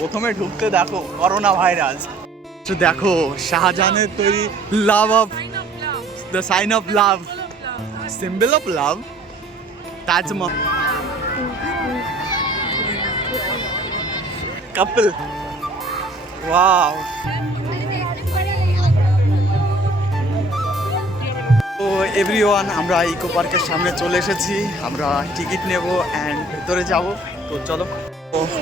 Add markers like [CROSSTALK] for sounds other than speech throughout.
প্রথমে ঢুকতে দেখো করোনা ভাইরাস দেখো, শাহজাহানের তৈরি love of the sign of love symbol of love Taj Mahal couple wow তো এভরিওয়ান আমরা ইকো পার্কের সামনে চলে এসেছি। আমরা টিকিট নেব অ্যান্ড ভেতরে যাব। তো চলো।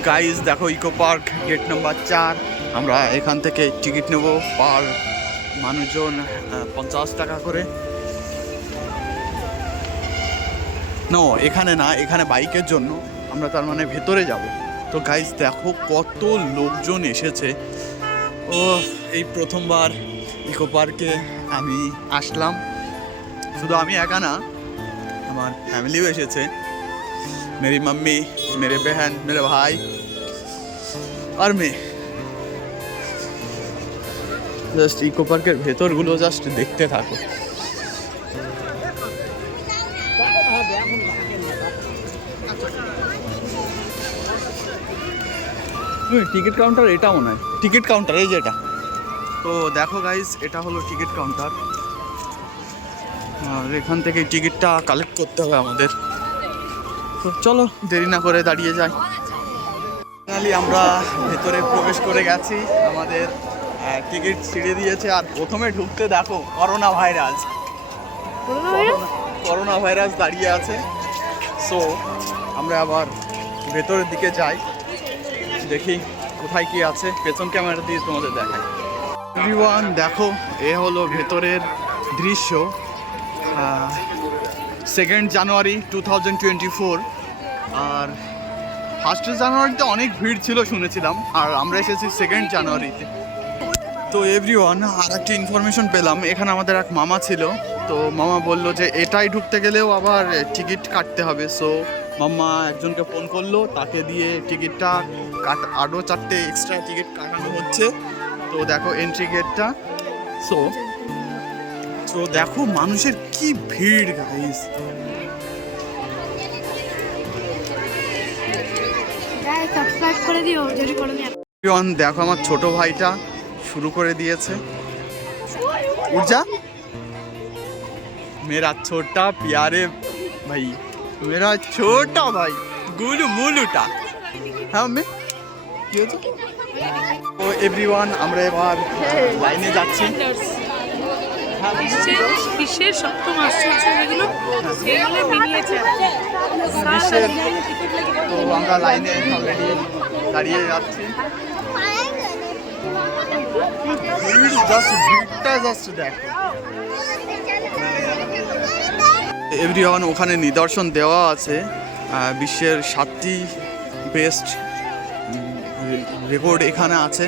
গাইজ দেখো ইকো পার্ক গেট নাম্বার চার। আমরা এখান থেকে টিকিট নেব পার মানুষজন পঞ্চাশ টাকা করে। নো এখানে না, এখানে বাইকের জন্য আমরা তার মানে ভেতরে যাব। তো গাইজ দেখো কত লোকজন এসেছে। ও, এই প্রথমবার ইকো পার্কে আমি আসলাম। শুধু আমি একা না, আমার ফ্যামিলিও এসেছে। মেরি মাম্মি মেরে বহন মেরে ভাই আর মেয়ে জাস্ট ইকো পার্কের ভেতরগুলো জাস্ট দেখতে থাকো টিকিট কাউন্টার এটা মনে হয় টিকিট কাউন্টার এই যে এটা তো দেখো গাইস এটা হলো টিকিট কাউন্টার আর এখান থেকে টিকিটটা কালেক্ট করতে হবে আমাদের তো চলো। দেরি না করে দাঁড়িয়ে যাই। ফাইনালি আমরা ভেতরে প্রবেশ করে গেছি। আমাদের টিকিট ছিঁড়ে দিয়েছে। আর প্রথমে ঢুকতে দেখো, করোনা ভাইরাস। করোনা ভাইরাস দাঁড়িয়ে আছে। সো আমরা আবার ভেতরের দিকে যাই। দেখি কোথায় কি আছে। পেছন ক্যামেরা দিয়ে তোমাদের দেখাই। এভরিওয়ান দেখো, এ হলো ভেতরের দৃশ্য। Second January two thousand twenty four আর ফার্স্ট জানুয়ারিতে অনেক ভিড় ছিল শুনেছিলাম, আর আমরা এসেছি সেকেন্ড জানুয়ারিতে তো এভরিওয়ান আর একটা ইনফরমেশন পেলাম, এখানে আমাদের এক মামা ছিল। তো মামা বলল যে, এটাই ঢুকতে গেলেও আবার টিকিট কাটতে হবে। সো মামা একজনকে ফোন করল, তাকে দিয়ে টিকিটটা কাট আরও চারটে এক্সট্রা টিকিট কাটানো হচ্ছে। তো দেখো এন্ট্রি গেটটা সো তো দেখো মানুষের কি ভিড় গাইস সাবস্ক্রাইব করে দিও যদি করো নি এভরিওয়ান দেখো আমার ছোট ভাইটা শুরু করে দিয়েছে উঠজা मेरा छोटा प्यारे भाई मेरा छोटा भाई গুলু মুলুটা হ্যাঁ মে কি হয়েছে তো এভরিওয়ান আমরা এবার লাইনে যাচ্ছি বিশ্বের বিশ্বের সপ্তম আশ্চর্য যেগুলো সেগুলো মিনিয়েচার বিশ্বের তো আমরা লাইনে অলরেডি দাঁড়িয়ে যাচ্ছি জাস্ট ভিড়টা জাস্ট দেখো। এভরিওয়ান ওখানে নিদর্শন দেওয়া আছে। বিশ্বের সাতটি বেস্ট রেকর্ড এখানে আছে।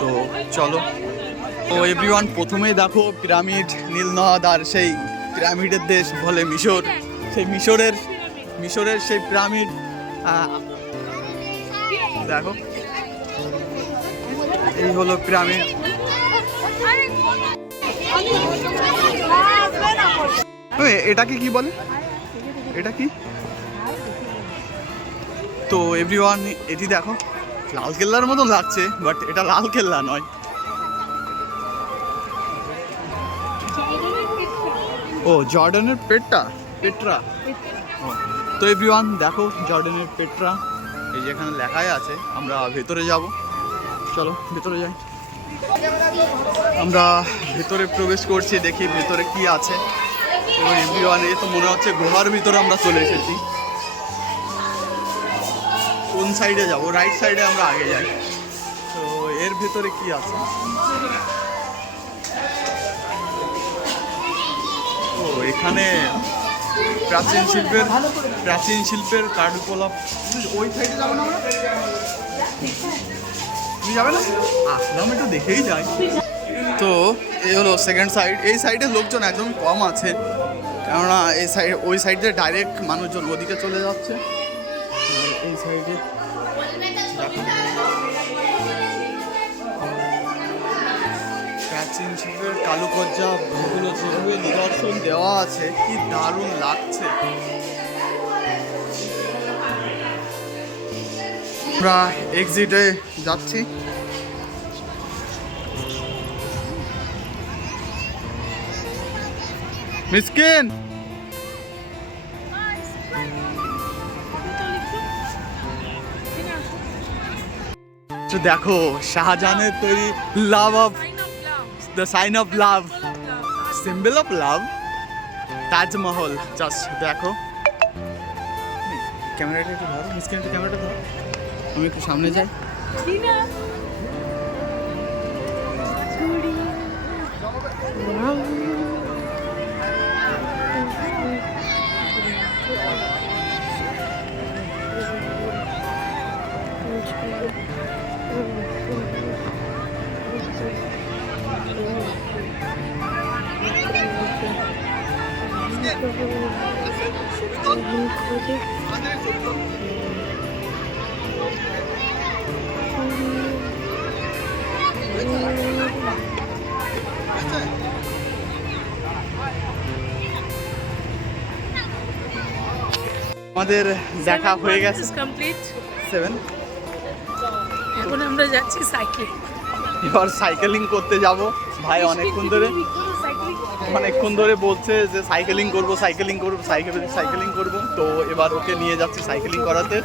তো চলো। তো এভরিওয়ান প্রথমেই দেখো পিরামিড, নীলনদ আর সেই পিরামিডের দেশ বলে মিশর। সেই মিশরের মিশরের সেই পিরামিড দেখো। এই হলো পিরামিড। এটাকে কি বলে? এটা কি? তো এভরিওয়ান এটি দেখো, লাল কেল্লার মতো লাগছে বাট এটা লাল কেল্লা নয়। ও, জর্ডানের পেটটা পেট্রা। তো এভরিওয়ান দেখো জর্ডানের পেট্রা। এই যে এখানে লেখাই আছে, আমরা ভেতরে যাব। চলো, ভেতরে যাই। আমরা ভেতরে প্রবেশ করছি, দেখি ভেতরে কি আছে। তো এভরিওয়ান এ তো মনে হচ্ছে গুহার ভিতরে আমরা চলে এসেছি। কোন সাইডে যাব? রাইট সাইডে আমরা আগে যাই। তো এর ভেতরে কি আছে? এখানে প্রাচীন শিল্পের প্রাচীন শিল্পের কার্যকলাপ ওই সাইডে যাব না আমরা? তুমি যাবে না? আসলাম একটু দেখেই যাই। তো এই হলো সেকেন্ড সাইড এই সাইডে লোকজন একদম কম আছে কেননা এই সাইড ওই সাইডে ডাইরেক্ট মানুষজন ওদিকে চলে যাচ্ছে। এই সাইডে প্রাচীন শিল্পের কালুকজ্জা এগুলো যেভাবে নিদর্শন দেওয়া আছে, কি দারুণ লাগছে। আমরা এক্সিটে যাচ্ছি। মিসকিন দেখো, শাহজাহানের তৈরি love of the sign of love symbol of love Taj Mahal just দেখো। ক্যামেরাটা একটু ধরো একটু ক্যামেরাটা ধরো। আমি একটু সামনে যাই। আমাদের দেখা হয়ে গেছে। কমপ্লিট সেভেন এখন আমরা যাচ্ছি সাইকেল এবার সাইকেলিং করতে যাব। ভাই অনেকক্ষণ ধরে অনেকক্ষণ ধরে বলছে যে সাইকেলিং করব সাইকেলিং করব সাইকেল সাইকেলিং করব। তো এবার ওকে নিয়ে যাচ্ছি সাইকেলিং করাতে।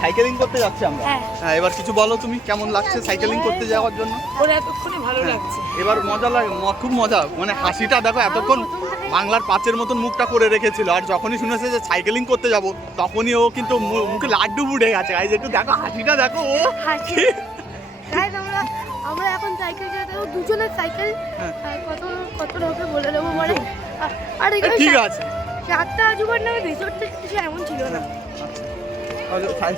সাইকেলিং করতে যাচ্ছি আমরা। হ্যাঁ। হ্যাঁ এবার কিছু বলো তুমি কেমন লাগছে সাইকেলিং করতে যাওয়ার জন্য? ওর এতক্ষণে ভালো হ্যাঁ, লাগছে। এবার মজা লাগে খুব মজা। মানে হাসিটা দেখো এতক্ষণ বাংলার পাঁচের মতন মুখটা করে রেখেছিল। আর যখনই শুনেছে যে সাইকেলিং করতে যাব তখনই ও কিন্তু মুখে লাড্ডু বুড়ে গেছে। গাইজ একটু দেখো হাসিটা দেখো ও হাসি। আমরা আমরা এখন সাইকেল দুজনের সাইকেল হ্যাঁ। কত কত হবে বলে দেবো মানে [LAUGHS] আর ঠিক আছে। চারটা আজুবার নামে রিসোর্ট কিছু এমন ছিল না।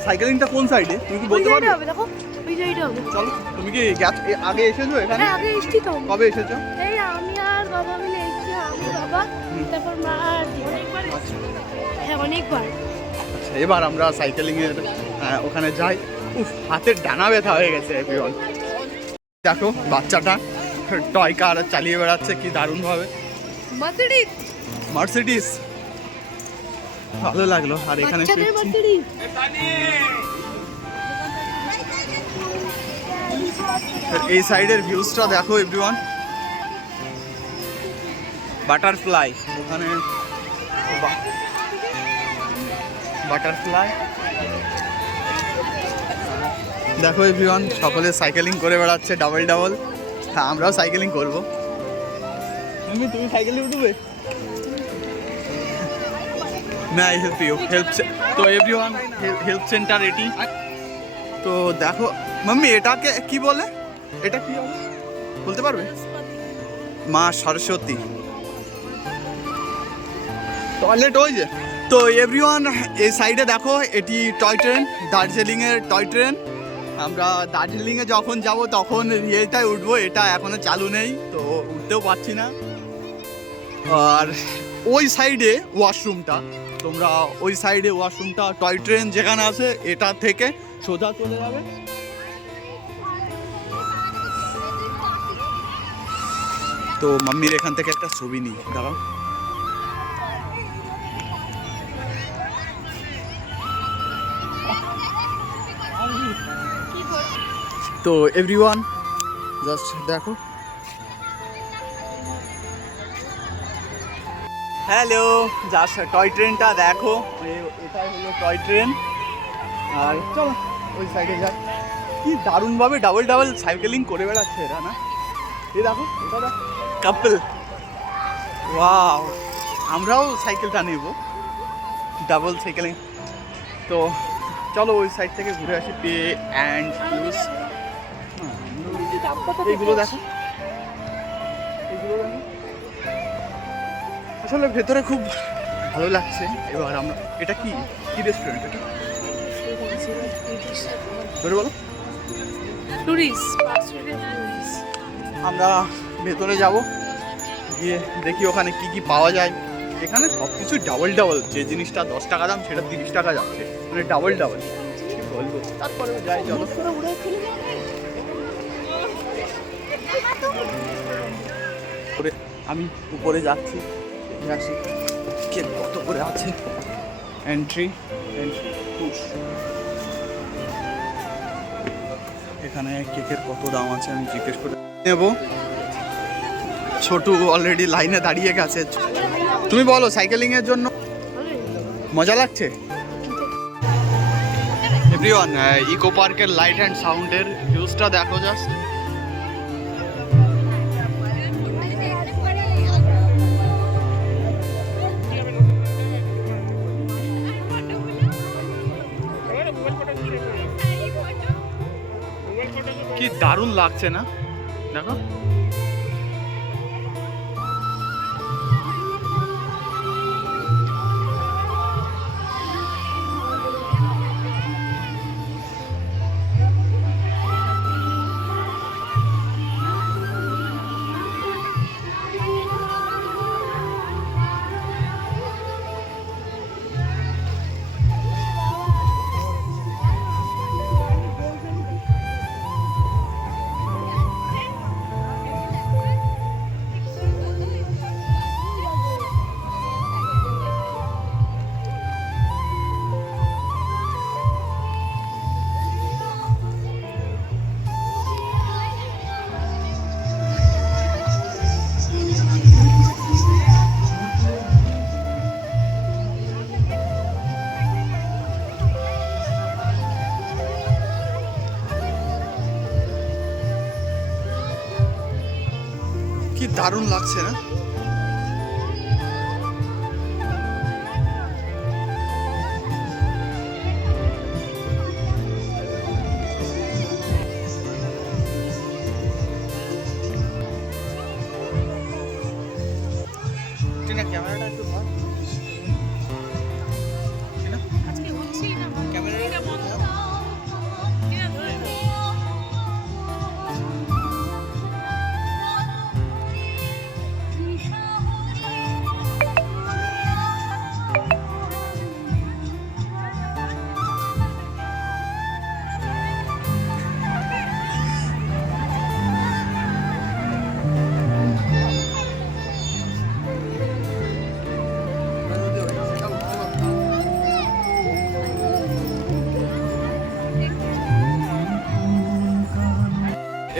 সাইকেলিংটা কোন সাইডে? তুমি কি বলতে পারবে? হবে দেখো। ওই সাইডে হবে। চলো তুমি কি গেছ- আগে এসেছ এখানে? হ্যাঁ আগে এসছি তো। কবে এসেছ? এই আমি আর বাবা মিলে এসছি আমি বাবা তারপর মা আর অনেকবার হ্যাঁ অনেকবার। আচ্ছা এবার আমরা সাইকেলিং এর ওখানে যাই। উফ হাতের ডানা ব্যথা হয়ে গেছে everyone। দেখো বাচ্চাটা টয় কার চালিয়ে বেড়াচ্ছে কি দারুণ ভাবে মার্সিডিজ মার্সিডিস ভালো লাগল। আর এখানে এই সাইডের ভিউজটা দেখো এভরিওয়ান বাটারফ্লাই ওখানে বাটারফ্লাই দেখো এভরিওয়ান সকলে সাইকেলিং করে বেড়াচ্ছে ডাবল ডাবল হ্যাঁ আমরাও সাইকেলিং করব। তুমি সাইকেলে উঠবে? আই হেল্প ইউ হেল্প তো এভরিওয়ান হেল্প সেন্টার এটি তো দেখো মাম্মি এটাকে কি বলে? এটা কি বলতে পারবে? মা সরস্বতী। টয়লেট ওই যে। তো এভরিওয়ান এই সাইডে দেখো, এটি টয় ট্রেন দার্জিলিংয়ের টয় ট্রেন আমরা দার্জিলিংয়ে যখন যাব, তখন ইয়েটায় উঠবো, এটা এখনও চালু নেই, তো উঠতেও পারছি না। আর ওই সাইডে ওয়াশরুমটা তোমরা ওই সাইডে ওয়াশরুমটা, টয় ট্রেন যেখানে আছে, এটা থেকে সোজা চলে যাবে। তো মাম্মির এখান থেকে একটা ছবি নিই, দাঁড়াও। তো এভরিওয়ান জাস্ট দেখো। হ্যালো জাস্ট টয় ট্রেনটা দেখো। এটাই হলো টয় ট্রেন আর চলো ওই সাইডে যাই কি দারুণভাবে ডাবল ডাবল সাইকেলিং করে বেড়াচ্ছে এরা না? এই দেখো এটা দেখো। কাপল ওয়াও আমরাও সাইকেলটা নেব। ডাবল সাইকেলিং তো চলো ওই সাইড থেকে ঘুরে আসি পে অ্যান্ড ইউজ এইগুলো দেখো। আসলে ভেতরে খুব ভালো লাগছে এবার আমরা এটা কি? কি রেস্টুরেন্ট এটা? ধরে বলো। আমরা ভেতরে যাব গিয়ে দেখি ওখানে কি কি পাওয়া যায়। এখানে সব কিছু ডাবল ডাবল যে জিনিসটা দশ টাকা দাম সেটা তিরিশ টাকা যাচ্ছে। মানে ডাবল ডাবল বলব? তারপরে যাই চলো। আমি উপরে যাচ্ছি। কত করে আছে? এন্ট্রি এখানে কেকের কত দাম আছে আমি জিজ্ঞেস করে নেব। ছোটু অলরেডি লাইনে দাঁড়িয়ে গেছে। তুমি বলো সাইকেলিং এর জন্য মজা লাগছে? এভরিওয়ান ইকো পার্কের লাইট অ্যান্ড সাউন্ডের ভিউজটা দেখো জাস্ট দারুণ লাগছে না? দেখো। দারুণ লাগছে। না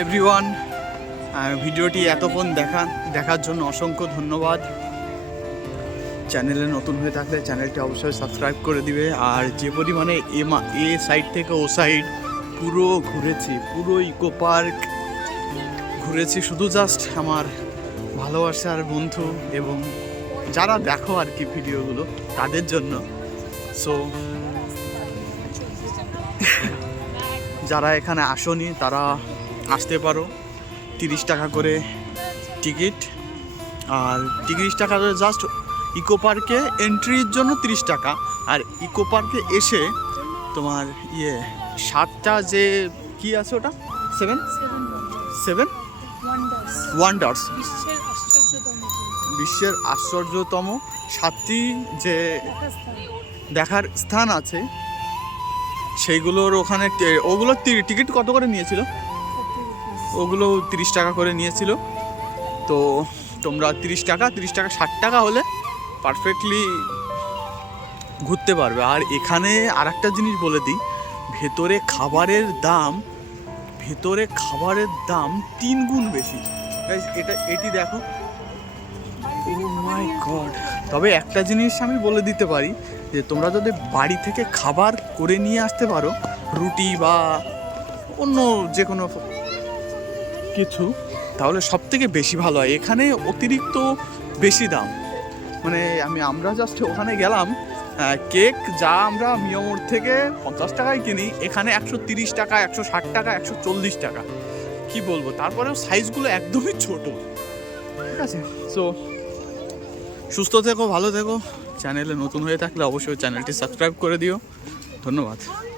এভরিওয়ান ভিডিওটি এতক্ষণ দেখা, দেখার জন্য অসংখ্য ধন্যবাদ। চ্যানেলে নতুন হয়ে থাকলে চ্যানেলটি অবশ্যই সাবস্ক্রাইব করে দিবে, আর যে পরিমাণে এ মা, এ সাইড থেকে ও সাইড পুরো ঘুরেছি, পুরো ইকো পার্ক ঘুরেছি, শুধু জাস্ট আমার ভালোবাসার বন্ধু এবং যারা দেখো আর কি ভিডিওগুলো, তাদের জন্য। সো যারা এখানে আসনি, তারা আসতে পারো। তিরিশ টাকা করে টিকিট। আর তিরিশ টাকা করে জাস্ট ইকো পার্কে এন্ট্রির জন্য তিরিশ টাকা। আর ইকো পার্কে এসে তোমার ইয়ে সাতটা যে কি আছে ওটা? Seven seven. ওয়ান্ডার্স বিশ্বের আশ্চর্যতম। সাতটি যে দেখার স্থান। আছে সেইগুলোর ওখানে টে- ওগুলো টিকিট কত করে নিয়েছিল? 30 rupees. ওগুলো তিরিশ টাকা করে নিয়েছিল। তো তোমরা তিরিশ টাকা তিরিশ টাকা, ষাট টাকা হলে পারফেক্টলি ঘুরতে পারবে। আর এখানে আর একটা জিনিস বলে দিই, ভেতরে খাবারের দাম, ভেতরে খাবারের দাম তিন গুণ বেশি। এটা, এটি দেখো। ও মাই গড তবে একটা জিনিস আমি বলে দিতে পারি, যে তোমরা যদি বাড়ি থেকে খাবার করে নিয়ে আসতে পারো, রুটি বা অন্য যে কোনো কিছু তাহলে সব থেকে বেশি ভালো হয়। এখানে অতিরিক্ত বেশি দাম। মানে আমি, আমরা জাস্ট ওখানে গেলাম কেক যা আমরা মিয়মোর থেকে পঞ্চাশ টাকায় কিনি, এখানে একশো তিরিশ টাকা, একশো ষাট টাকা, একশো চল্লিশ টাকা। কি বলব? তারপরেও সাইজগুলো একদমই ছোট। ঠিক আছে? সো সুস্থ থেকো, ভালো থেকো। চ্যানেলে নতুন হয়ে থাকলে অবশ্যই চ্যানেলটি সাবস্ক্রাইব করে দিও। ধন্যবাদ।